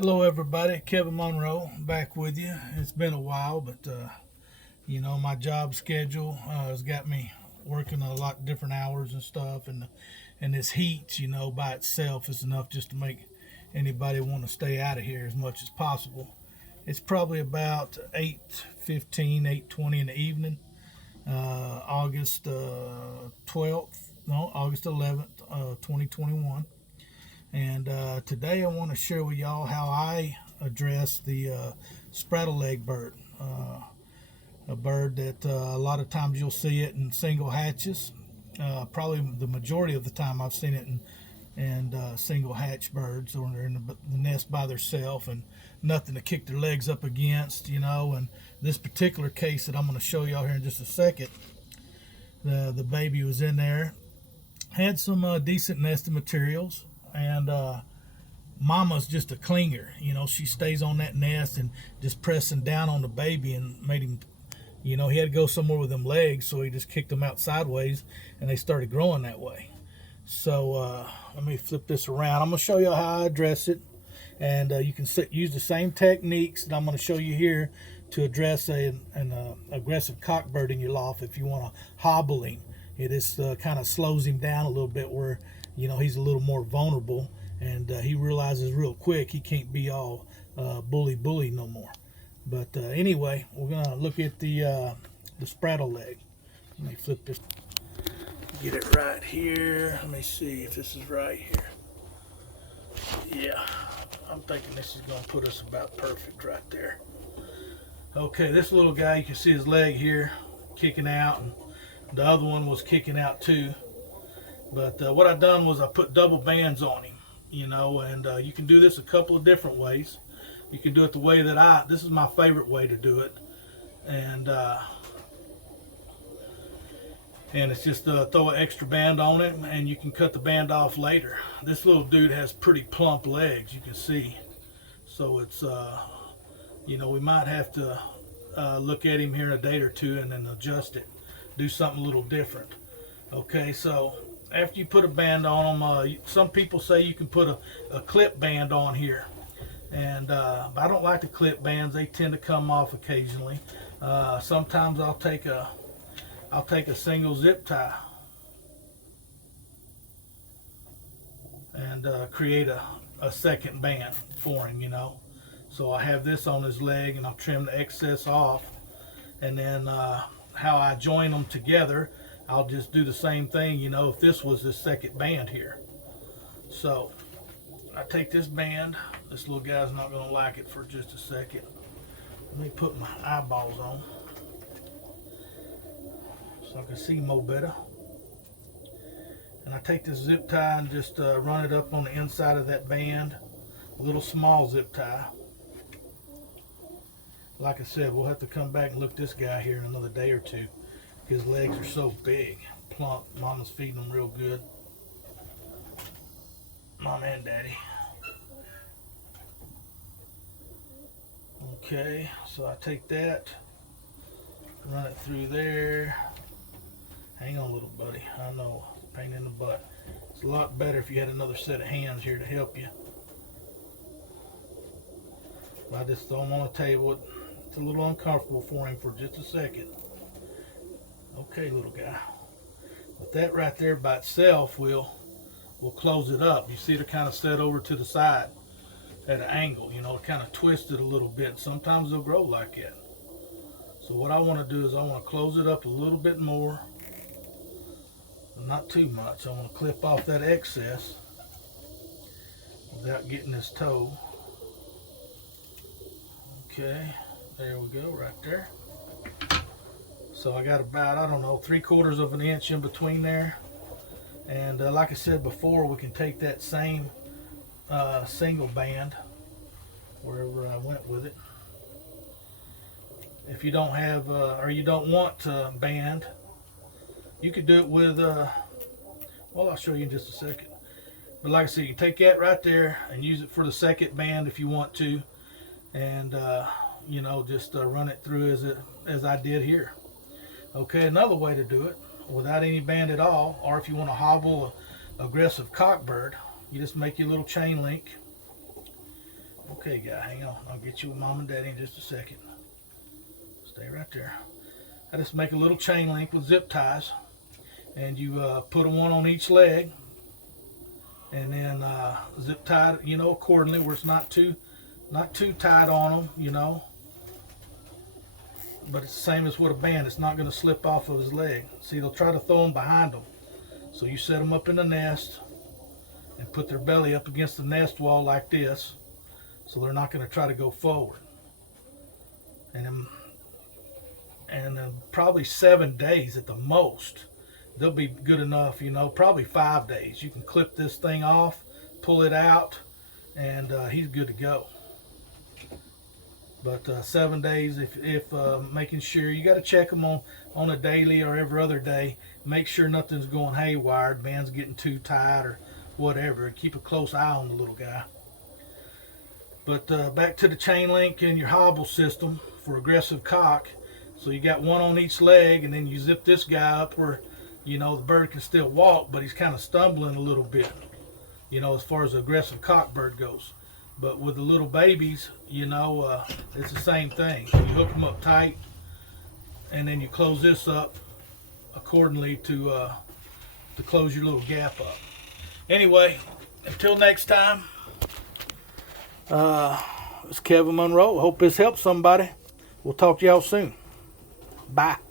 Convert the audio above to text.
Hello everybody, Kevin Monroe back with you. It's been a while, but my job schedule has got me working a lot different hours and stuff, and this heat, by itself is enough just to make anybody want to stay out of here as much as possible. It's probably about 8:15, 8:20 in the evening, August 12th, no, August 11th, 2021. And today I want to share with y'all how I address the spraddle leg bird. A bird that a lot of times you'll see it in single hatches. Probably the majority of the time I've seen it in single hatch birds, or they're in the nest by themselves and nothing to kick their legs up against, And this particular case that I'm going to show y'all here in just a second, the baby was in there, had some decent nesting materials, and mama's just a clinger. She stays on that nest and just pressing down on the baby, and made him, he had to go somewhere with them legs, so he just kicked them out sideways and they started growing that way. So let me flip this around. I'm going to show you how I address it, and you can use the same techniques that I'm going to show you here to address an aggressive cockbird in your loft. If you want to hobble him, it is kind of slows him down a little bit, where he's a little more vulnerable, and he realizes real quick he can't be all bully no more. But anyway, we're gonna look at the spraddle leg. Let me flip this, get it right here. Let me see if this is right here. Yeah, I'm thinking this is gonna put us about perfect right there. Okay, this little guy, you can see his leg here kicking out, and the other one was kicking out too. But what I done was I put double bands on him, and you can do this a couple of different ways. You can do it the way that this is my favorite way to do it. And it's just throw an extra band on it, and you can cut the band off later. This little dude has pretty plump legs, you can see. So it's, we might have to look at him here in a day or two and then adjust it, do something a little different. Okay, so after you put a band on them, some people say you can put a clip band on here, and but I don't like the clip bands. They tend to come off occasionally. Sometimes I'll take a single zip tie and create a second band for him, So I have this on his leg, and I'll trim the excess off, and then how I join them together, I'll just do the same thing, if this was the second band here. So I take this band. This little guy's not going to like it for just a second. Let me put my eyeballs on so I can see more better. And I take this zip tie and just run it up on the inside of that band. A little small zip tie. Like I said, we'll have to come back and look at this guy here in another day or two. His legs are so big, plump. Mama's feeding them real good. Mom and Daddy. Okay, so I take that, run it through there. Hang on, little buddy. I know, pain in the butt. It's a lot better if you had another set of hands here to help you. I just throw him on the table. It's a little uncomfortable for him for just a second. Okay, little guy. But that right there by itself will close it up. You see it kind of set over to the side at an angle, it kind of twisted a little bit. Sometimes they'll grow like that. So what I want to do is I want to close it up a little bit more, not too much. I want to clip off that excess without getting this toe. Okay, there we go, right there. So I got about, I don't know, 3/4 of an inch in between there. And like I said before, we can take that same single band wherever I went with it. If you don't have, or you don't want band, you could do it with, well, I'll show you in just a second. But like I said, you take that right there and use it for the second band if you want to. And, just run it through as I did here. Okay, another way to do it without any band at all, or if you want to hobble a aggressive cockbird, you just make your little chain link. Okay, guy, hang on. I'll get you with mom and daddy in just a second. Stay right there. I just make a little chain link with zip ties, and you put one on each leg, and then zip tie it, accordingly, where it's not too tight on them, But it's the same as with a band. It's not going to slip off of his leg. See, they'll try to throw them behind them. So you set them up in the nest and put their belly up against the nest wall like this, so they're not going to try to go forward. And then probably 7 days at the most, they'll be good enough, probably 5 days. You can clip this thing off, pull it out, and he's good to go. But 7 days, if making sure, you got to check them on a daily or every other day. Make sure nothing's going haywire, band's getting too tight or whatever. Keep a close eye on the little guy. But back to the chain link and your hobble system for aggressive cock. So you got one on each leg, and then you zip this guy up where, the bird can still walk, but he's kind of stumbling a little bit, as far as the aggressive cock bird goes. But with the little babies, it's the same thing. You hook them up tight, and then you close this up accordingly to close your little gap up. Anyway, until next time, it's Kevin Monroe. Hope this helps somebody. We'll talk to y'all soon. Bye.